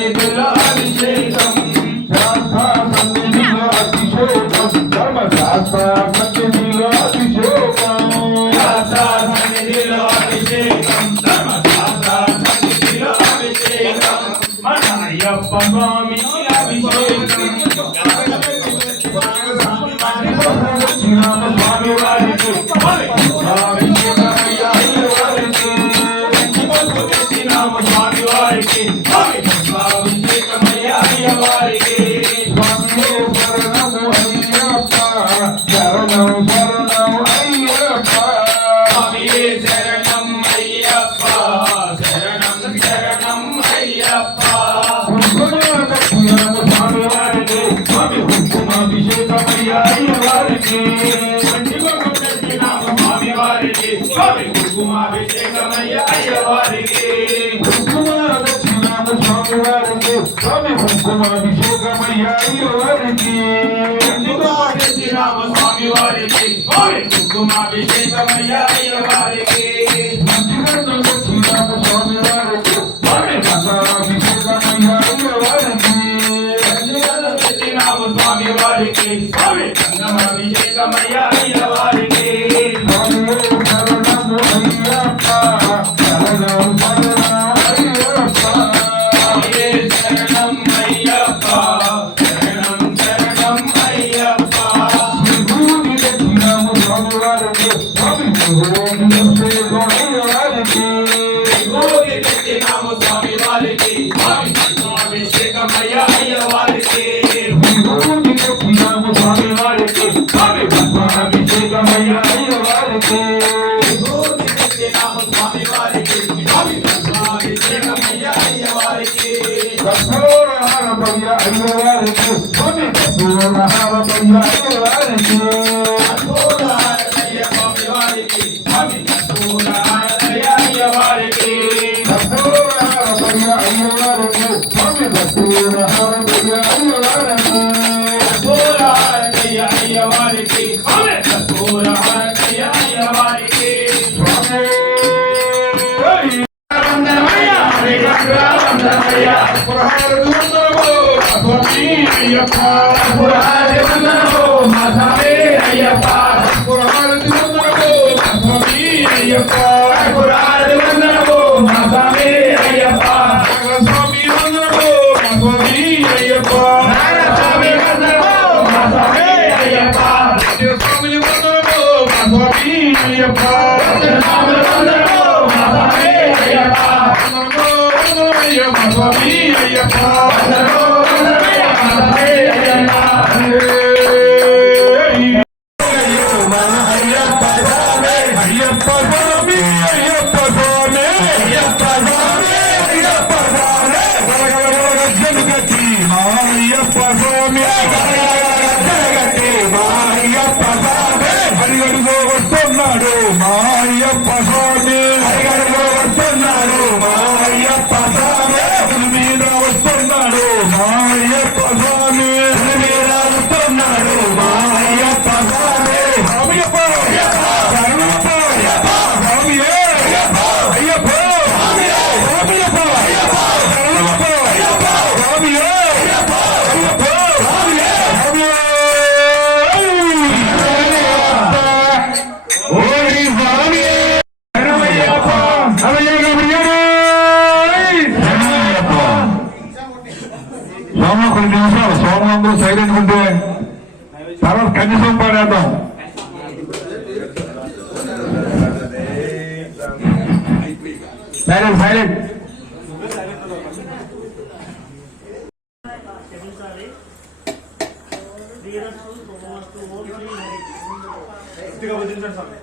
సన్నిధిలో అభిషేకం శాస్త్ర సన్నిధిలో అభిషేకం ధర్మశాస్త్ర సన్నిధిలో అభిషేకం శాస్త్ర సన్నిధిలో అభిషేకం ధర్మశాస్త్ర సన్నిధిలో అభిషేకం మన అయ్యప్ప స్వామి అభిషేకం స్వామి వారికి స్వామి వారికి అభిషేకమయ్య వారికి శరణము అయ్యప్ప శరణం శరణం అయ్యప్ప స్వామియే శరణం అయ్యప్ప శరణం శరణం అయ్యప్ప స్వామి వారికి స్వామి కుంకుమాభిషేకమయ్య వారికి స్వామి వారికి స్వామి కుంకుమాభిషేకమయ్య వారికి స్వామి వారికి స్వామి కుంకుమాభిషేకమయ్య వారికి స్వామి వారికి స్వామి కుంకుమాభిషేకమయ్య వారికి స్వామి వారికి స్వామి కథాభిషేకమయ్య వారికి స్వామి వారికి స్వామి కథాభిషేకమయ్య వారికి శరణము అయ్యప్ప శరణం శరణం అయ్యప్ప శరణం శరణం అయ్యప్ప విభూతి దక్షిణము స్వామి వారికి స్వామి విభూతి దక్షిణము స్వామి వారికి స్వామి అభిషేకమయ్య వారికి విభూతి దక్షిణము స్వామి వారికి స్వామి అభిషేకమయ్య వారికి విభూతి దక్షిణము స్వామి వారికి స్వామి అభిషేకమయ్య వారికి కఠోరహారమయ్య వారికి స్వామి కఠోరహారమయ్య వారికి కఠోరహారమయ్య స్వామి వారికి స్వామి కఠోరహారమయ్య వారికి కఠోరహారమయ్య వారికి స్వామి కఠోరహారమయ్య వారికి కఠోరహారమయ్య వారికి స్వామి కఠోరహారమయ్య వారికి సైలెంట్ ఉంటే తర్వాత కనీసం పాడేద్దాం. సైలెంట్ సైలెంట్ వదిలించండి స్వామి.